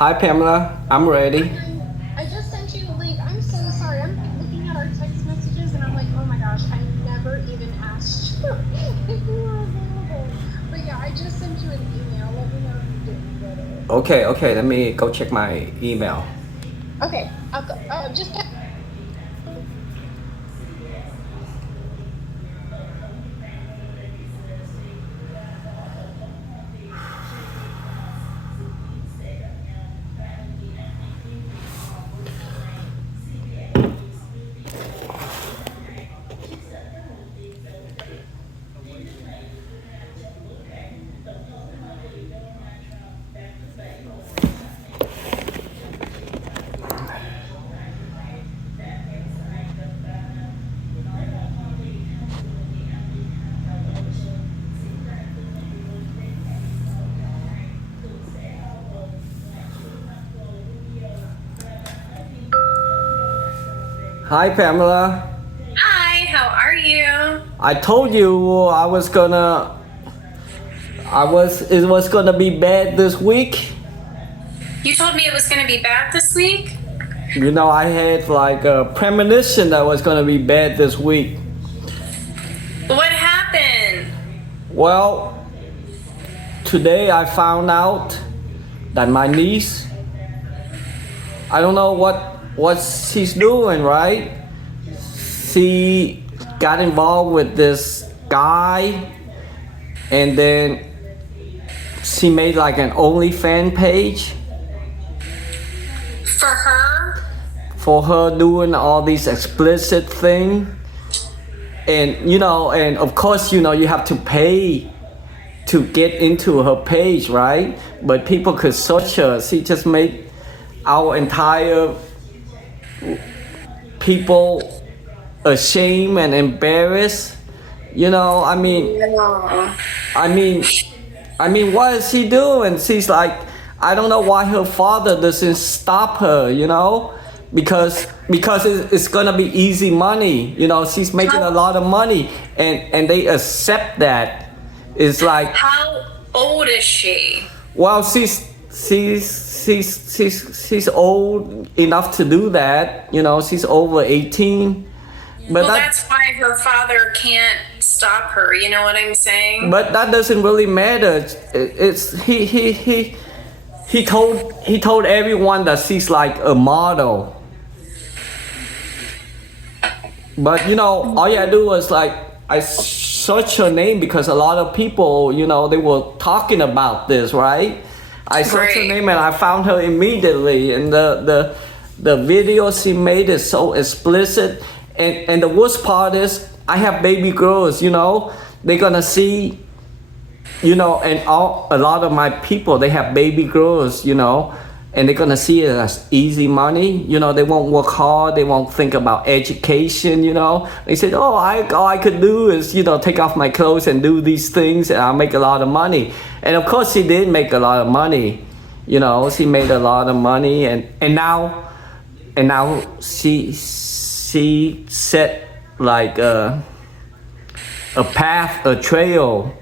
Hi Pamela, I'm ready. I just sent you a link. I'm so sorry. I'm like looking at our text messages and I'm like, oh my gosh, I never even asked you if you were available. But yeah, I just sent you an email. Let me know if you didn't get it. Okay, let me go check my email. Okay, I'll go. Just Hi Pamela. Hi, how are you? I told you it was gonna be bad this week. You told me it was going to be bad this week? You know, I had like a premonition that was gonna be bad this week. What happened? Well, today I found out that my niece, I don't know what she's doing, right? She got involved with this guy and then she made like an Onlyfan page For her? for her doing all these explicit things. And and of course, you have to pay to get into her page, right? But people could search her. She just made our entire people ashamed and embarrassed. I mean, what is she doing? She's like, I don't know why her father doesn't stop her, because it's gonna be easy money. She's making a lot of money, and they accept that. It's like, How old is she? well, she's old enough to do that. She's over 18. But Well, that's why her father can't stop her. You know what I'm saying? But that doesn't really matter. It's he told everyone that she's like a model. But all you gotta do was like, I searched her name because a lot of people, they were talking about this, right? I searched her Right. name and I found her immediately, and the video she made is so explicit, and the worst part is I have baby girls, they're gonna see, and a lot of my people, they have baby girls, and they're gonna see it as easy money. They won't work hard, they won't think about education. They said, all I could do is take off my clothes and do these things and I'll make a lot of money. And of course she did make a lot of money. She made a lot of money, and now she set like a path, a trail,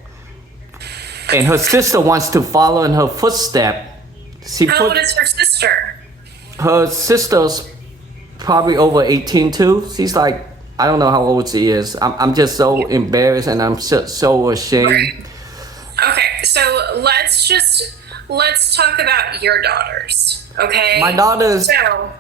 and her sister wants to follow in her footsteps. How old is her sister? Her sister's probably over 18 too. She's like, I don't know how old she is. I'm just so embarrassed and I'm so ashamed. Right. Okay, so let's talk about your daughters. Okay. My daughter So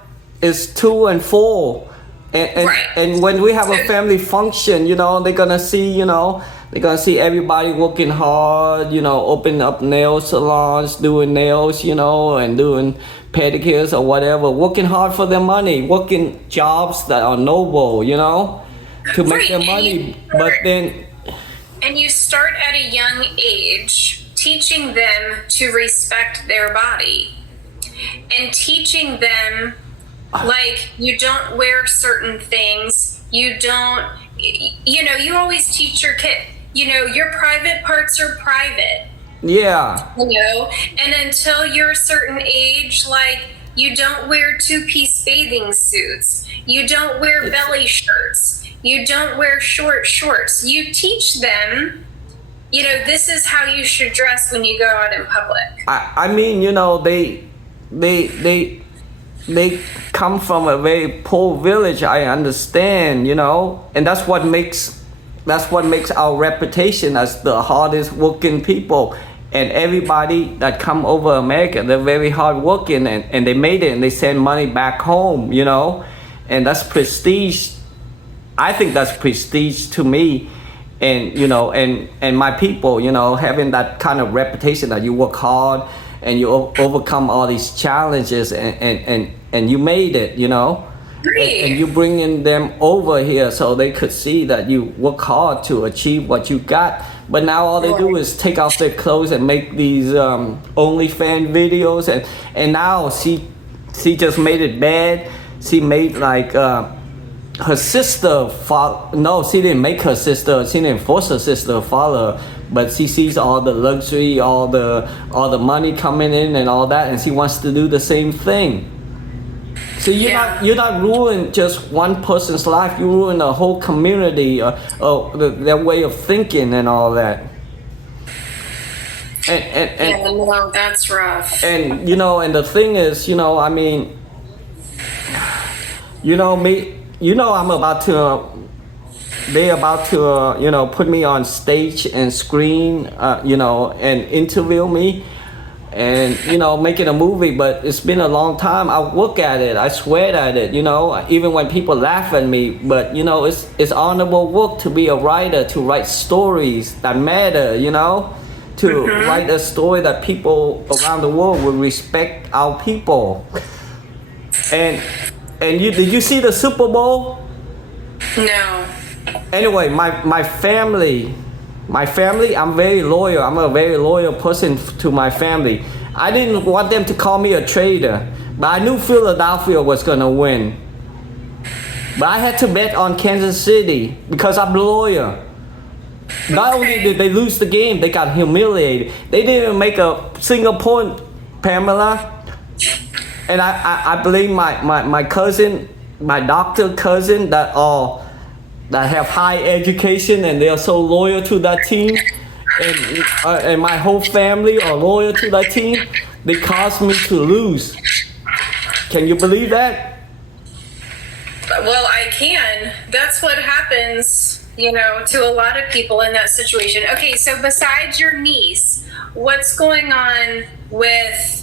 is 2 and 4, and Right. and when we have a So- family function, they're gonna see, they're gonna see everybody working hard, opening up nail salons, doing nails, and doing pedicures or whatever, working hard for their money, working jobs that are noble, to make Right, their and money. you- But then, and you start at a young age teaching them to respect their body and teaching them like you don't wear certain things, you don't, you always teach your kid, your private parts are private, yeah, and until you're a certain age, like you don't wear two-piece bathing suits, you don't wear belly shirts, you don't wear short shorts. You teach them, this is how you should dress when you go out in public. I mean, they come from a very poor village. I understand, and that's what makes our reputation as the hardest working people. And everybody that come over America, they're very hard working, and they made it, and they send money back home, and that's prestige. I think that's prestige to me, and and my people, having that kind of reputation that you work hard and you overcome all these challenges, and you made it, and you bringing them over here so they could see that you work hard to achieve what you got. But now all they do is take off their clothes and make these Onlyfan videos, and now she just made it bad. She made like her sister no, she didn't make her sister, she didn't force her sister to follow her, but she sees all the luxury, all the money coming in and all that, and she wants to do the same thing. So you're not ruining just one person's life, you ruin a whole community, their way of thinking and all that. And No, that's rough. and and the thing is, I mean, me, I'm about to they about to put me on stage and screen, and interview me, and making a movie. But it's been a long time. I work at it, I sweat at it, even when people laugh at me. But it's honorable work to be a writer, to write stories that matter, to write a story that people around the world will respect our people. And did you see the Super Bowl? No. Anyway, my family, I'm very loyal. I'm a very loyal person to my family. I didn't want them to call me a traitor, but I knew Philadelphia was gonna win. But I had to bet on Kansas City because I'm loyal. Not only did they lose the game, they got humiliated. They didn't make a single point, Pamela. And I blame my cousin, my doctor cousin that have high education, and they are so loyal to that team, and my whole family are loyal to that team. They caused me to lose. Can you believe that? Well, I can. That's what happens, to a lot of people in that situation. Okay, so besides your niece, what's going on with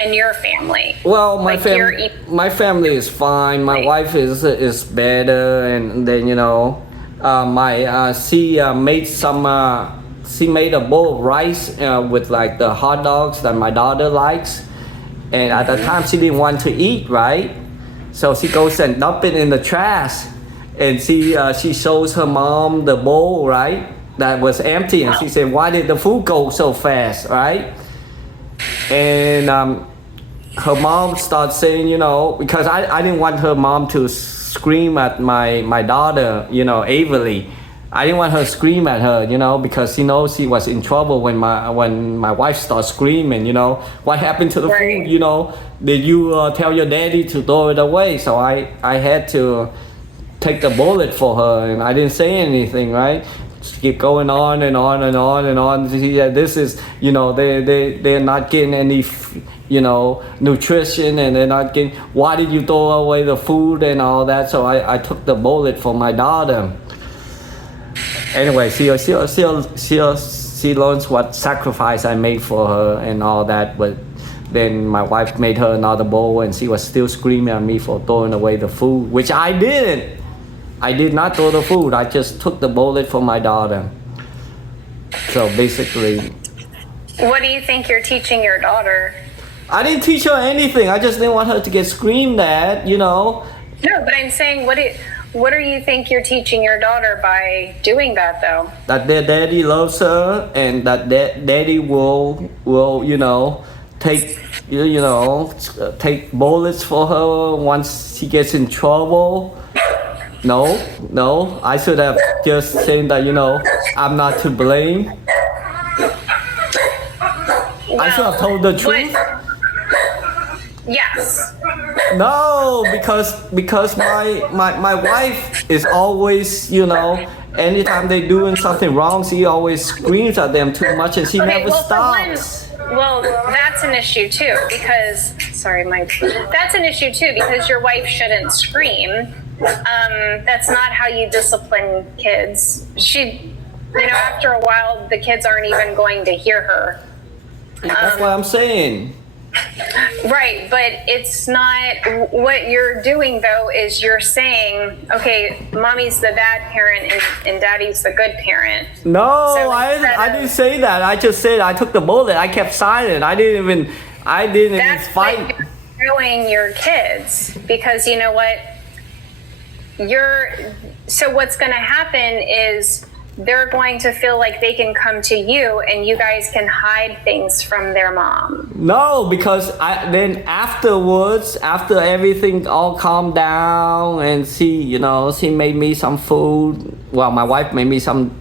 and your family? Well, my Like my family is fine. My wife is better, and then she made a bowl of rice with like the hot dogs that my daughter likes, and at the time she didn't want to eat, right? So she goes and dump it in the trash, and she shows her mom the bowl, right, that was empty, and she said, "Why did the food go so fast?" Right? And her mom starts saying, because I didn't want her mom to scream at my daughter, Avery. I didn't want her to scream at her, because she knows she was in trouble when my wife starts screaming, what happened to the food, did you tell your daddy to throw it away? So I had to take the bullet for her, and I didn't say anything, right? Just keep going on and on and on and on. Yeah, this is, they're not getting any, nutrition, and they're not getting, why did you throw away the food and all that? So I took the bullet for my daughter. Anyway, she learns what sacrifice I made for her and all that. But then my wife made her another bowl, and she was still screaming at me for throwing away the food, which I didn't. I did not throw the food. I just took the bullet for my daughter. So basically, What do you think you're teaching your daughter? I didn't teach her anything. I just didn't want her to get screamed at, you know. No, but I'm saying, what do you think you're teaching your daughter by doing that, though? That their daddy loves her, and that daddy will take take bullets for her once she gets in trouble. No, I should have just said that, I'm not to blame. I should have told the truth. Yes. No, because my wife is always, anytime they doing something wrong, she always screams at them too much, and she never stops. Well, that's an issue too, because that's an issue too, because your wife shouldn't scream. That's not how you discipline kids. After a while, the kids aren't even going to hear her. That's what I'm saying. Right, but it's not what you're doing, though, is you're saying, okay, mommy's the bad parent and daddy's the good parent. No, So I didn't say that. I just said I took the bullet. I kept silent. I didn't even fight. What you're showing your kids, because you know what? So what's going to happen is they're going to feel like they can come to you and you guys can hide things from their mom. No, because then afterwards, after everything all calmed down, and she made me some food. Well, my wife made me some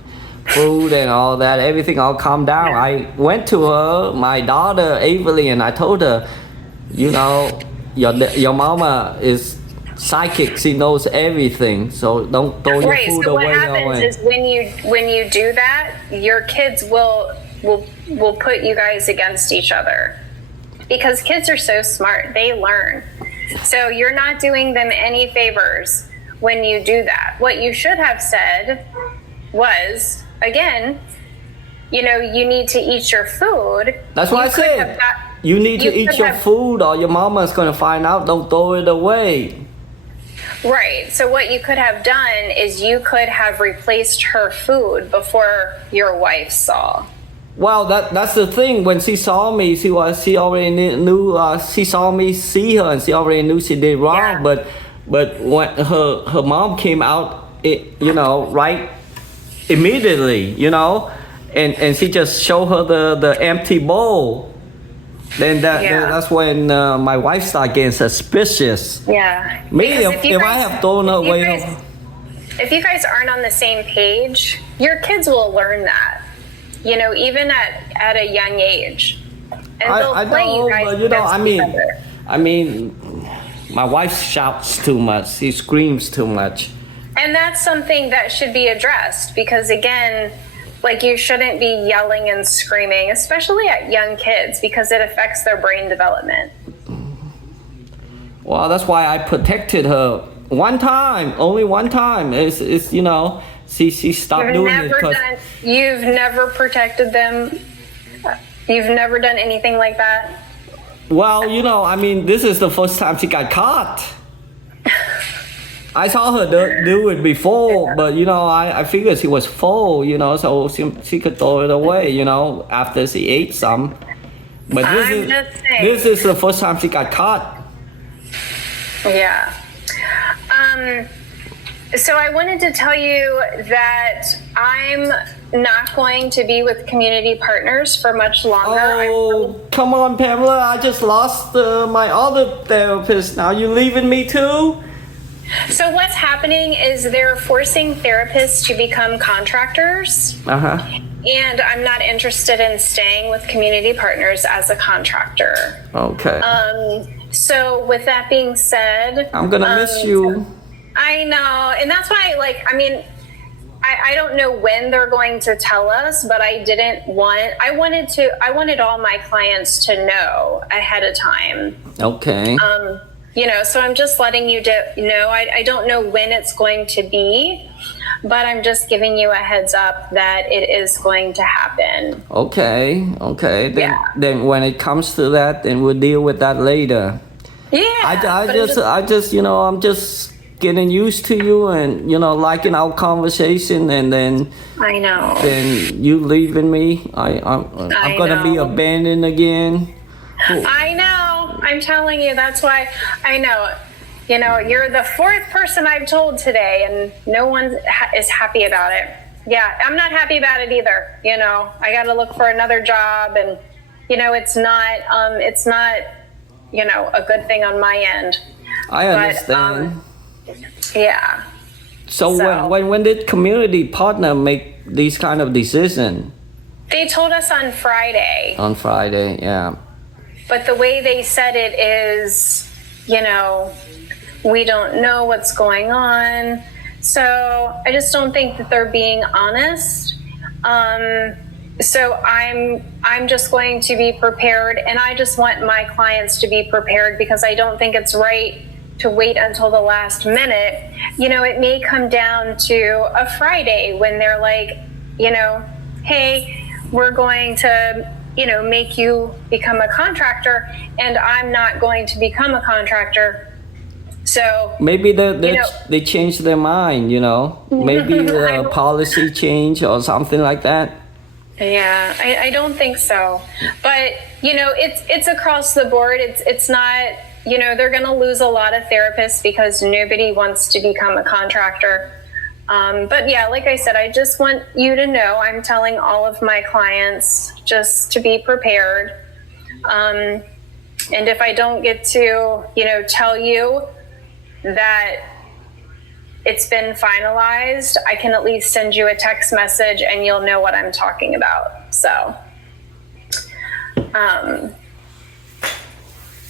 food and all that. Everything all calmed down. I went to her, my daughter Avery, and I told her, your mama is psychic. She knows everything, so don't throw your food so away. What happens is when you do that, your kids will put you guys against each other, because kids are so smart, they learn. So you're not doing them any favors when you do that. What you should have said was, again, you need to eat your food. That's what I said. You need to eat your food, or your mama's gonna find out. Don't throw it away. Right. So what you could have done is you could have replaced her food before your wife saw. Well, that's the thing. When she saw me, she already knew. She saw me see her, and she already knew she did wrong. Yeah. But when her mom came out, right immediately, and she just showed her the empty bowl. Then that's when my wife started getting suspicious. Yeah. Me, if I have thrown her away. If you guys aren't on the same page, your kids will learn that. Even at a young age. And they'll play you guys against each other. I mean, my wife shouts too much. She screams too much. And that's something that should be addressed, because again, you shouldn't be yelling and screaming, especially at young kids, because it affects their brain development. Well, that's why I protected her only one time. She stopped doing it because you've never protected them. You've never done anything like that. Well, this is the first time she got caught. I saw her do it before, but I figured she was full, so she could throw it away, after she ate some. But this is the first time she got caught. Yeah. So I wanted to tell you that I'm not going to be with Community Partners for much longer. Oh, come on, Pamela! I just lost my other therapist. Now you leaving me too? So what's happening is they're forcing therapists to become contractors. And I'm not interested in staying with Community Partners as a contractor. Okay. So with that being said, I'm gonna miss you. I know, and that's why, I don't know when they're going to tell us, but I wanted all my clients to know ahead of time. Okay. So I'm just letting you know. I don't know when it's going to be, but I'm just giving you a heads up that it is going to happen. Okay. Yeah. Then when it comes to that, then we'll deal with that later. Yeah. I just, I'm just getting used to you and, liking our conversation, and then I know. then you leaving me. I'm gonna be know. abandoned again. I know. I'm telling you, that's why I know. You're the fourth person I've told today, and no one is happy about it. Yeah, I'm not happy about it either. I got to look for another job, and it's not a good thing on my end. I understand. Yeah. So when did community partner make these kind of decision? They told us on Friday. On Friday, yeah. But the way they said it is, we don't know what's going on. So I just don't think that they're being honest. So I'm just going to be prepared, and I just want my clients to be prepared, because I don't think it's right to wait until the last minute. It may come down to a Friday when they're like, hey, we're going to make you become a contractor, and I'm not going to become a contractor. So maybe they changed their mind, maybe the policy change or something like that. Yeah, I don't think so. But, it's across the board. It's not, they're going to lose a lot of therapists because nobody wants to become a contractor. But yeah, like I said, I just want you to know, I'm telling all of my clients just to be prepared. And if I don't get to, tell you that it's been finalized, I can at least send you a text message and you'll know what I'm talking about. So,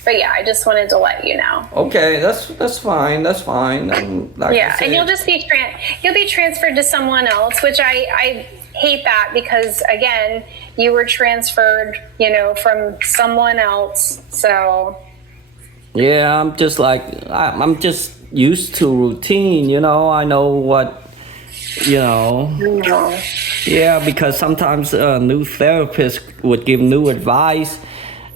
but yeah, I just wanted to let you know. Okay, that's fine. That's fine. And and you'll just be transferred to someone else, which I hate that, because again, you were transferred, from someone else. So yeah, I'm just I'm just used to routine. I know what. Yeah, because sometimes new therapists would give new advice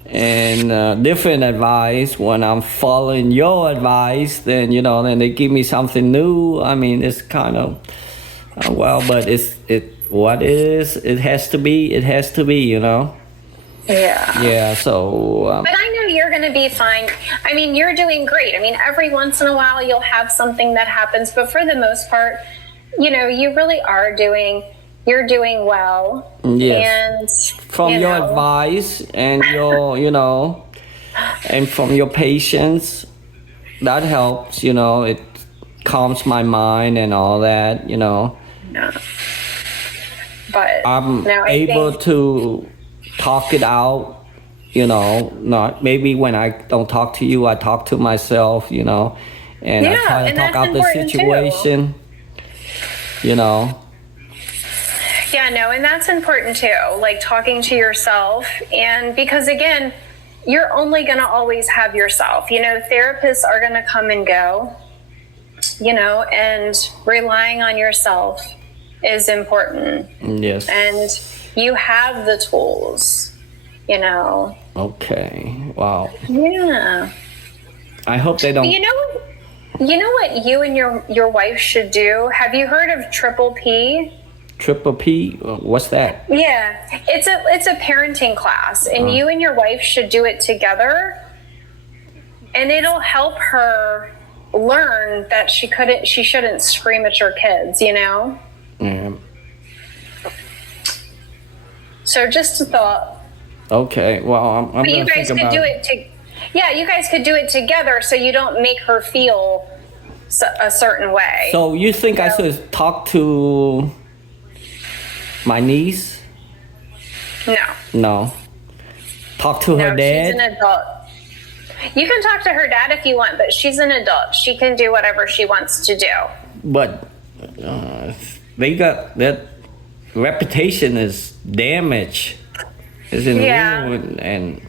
and different advice. When I'm following your advice, then then they give me something new. I mean, it's kind of but it has to be. Yeah. So. But I know you're going to be fine. I mean, you're doing great. I mean, every once in a while you'll have something that happens, but for the most part, you really are you're doing well. Yes. And from your advice and your, and from your patience, that helps, it calms my mind and all that, But I'm able to talk it out, not maybe when I don't talk to you, I talk to myself, and I try to talk out the situation, Yeah, no, and that's important too, like talking to yourself. And because again, you're only going to always have yourself. Therapists are going to come and go, and relying on yourself is important. Yes. And you have the tools, Okay. Wow. Yeah. I hope they don't. You know what you and your wife should do? Have you heard of Triple P? Triple P? What's that? Yeah, it's a parenting class, and you and your wife should do it together, and it'll help her learn that she shouldn't scream at your kids, Yeah. So just a thought. Okay, well, I'm but you gonna guys think could about do it. you guys could do it together, so you don't make her feel a certain way. So you think I should talk to my niece? No. Talk to her dad? She's an adult. You can talk to her dad if you want, but she's an adult. She can do whatever she wants to do. But they got that reputation is damaged. Is in ruin, and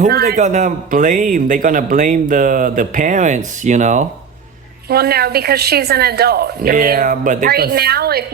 who they gonna blame? They gonna blame the parents, Well, no, because she's an adult. Yeah, but right now, if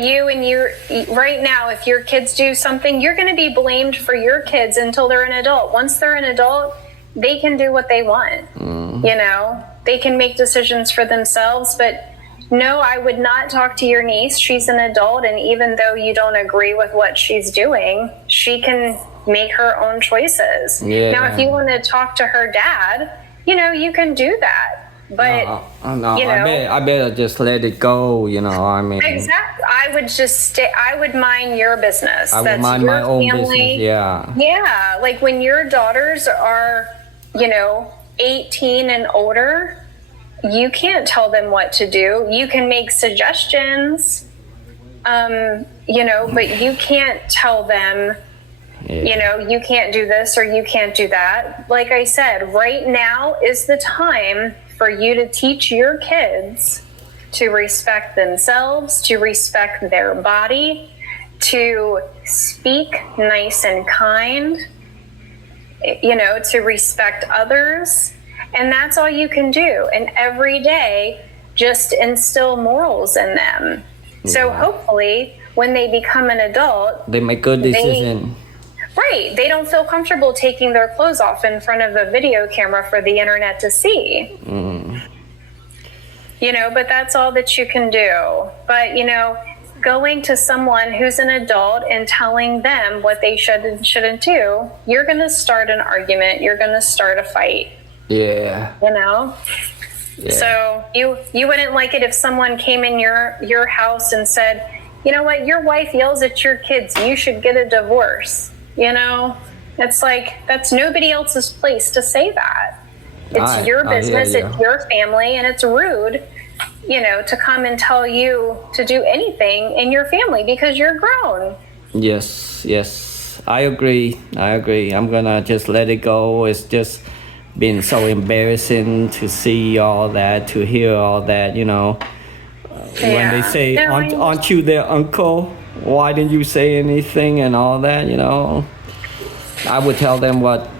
your kids do something, you're going to be blamed for your kids until they're an adult. Once they're an adult, they can do what they want. You know, they can make decisions for themselves. But no, I would not talk to your niece. She's an adult, and even though you don't agree with what she's doing, she can make her own choices. Yeah. Now, if you want to talk to her dad, you know, you can do that. But no, you know, I better just let it go. You know, I mean, exactly. I would just I would mind your business. I would mind my own business. Yeah. Yeah, like when your daughters are, you know, 18 and older, you can't tell them what to do. You can make suggestions, you know, but you can't tell them. You know, you can't do this or you can't do that. Like I said, right now is the time for you to teach your kids to respect themselves, to respect their body, to speak nice and kind, you know, to respect others. And that's all you can do. And every day, just instill morals in them. So hopefully, when they become an adult, they make good decisions. Right. They don't feel comfortable taking their clothes off in front of a video camera for the internet to see. You know, but that's all that you can do. But, you know, going to someone who's an adult and telling them what they should and shouldn't do, you're going to start an argument. You're going to start a fight. Yeah. You know? Yeah. So you wouldn't like it if someone came in your house and said, you know what, your wife yells at your kids. You should get a divorce. You know, it's like, that's nobody else's place to say that. It's your business, it's your family, and it's rude, you know, to come and tell you to do anything in your family because you're grown. Yes, I agree. I'm gonna just let it go. It's just been so embarrassing to see all that, to hear all that, you know. When they say, aren't you their uncle? Why didn't you say anything and all that, you know? I would tell them what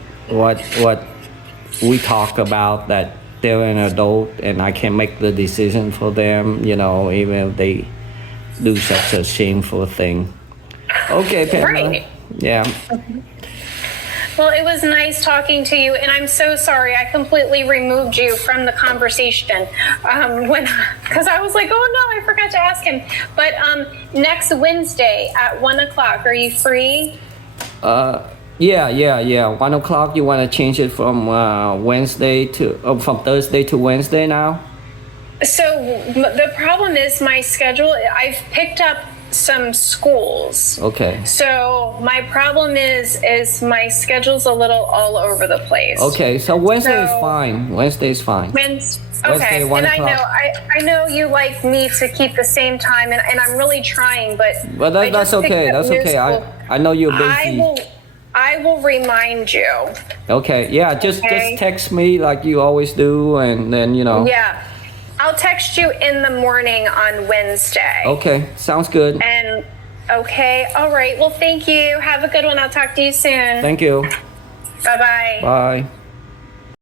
we talk about, that they're an adult and I can make the decision for them, you know, even if they do such a shameful thing. Okay, Pamela. Right. Yeah. Well, it was nice talking to you, and I'm so sorry I completely removed you from the conversation because I was like, oh no, I forgot to ask him. But next Wednesday at 1:00, are you free? Yeah. 1:00. You want to change it from from Thursday to Wednesday now? So the problem is my schedule. I've picked up some schools. Okay. So my problem is my schedule's a little all over the place. Okay, so Wednesday is fine. Wednesday is fine. Okay, Wednesday, and 1:00. I know you like me to keep the same time, and I'm really trying, but that's okay. That's okay. I know you're busy. I will remind you. Okay. Yeah. Just text me like you always do, and then you know. Yeah. I'll text you in the morning on Wednesday. Okay, sounds good. And okay, all right. Well, thank you. Have a good one. I'll talk to you soon. Thank you. Bye-bye. Bye.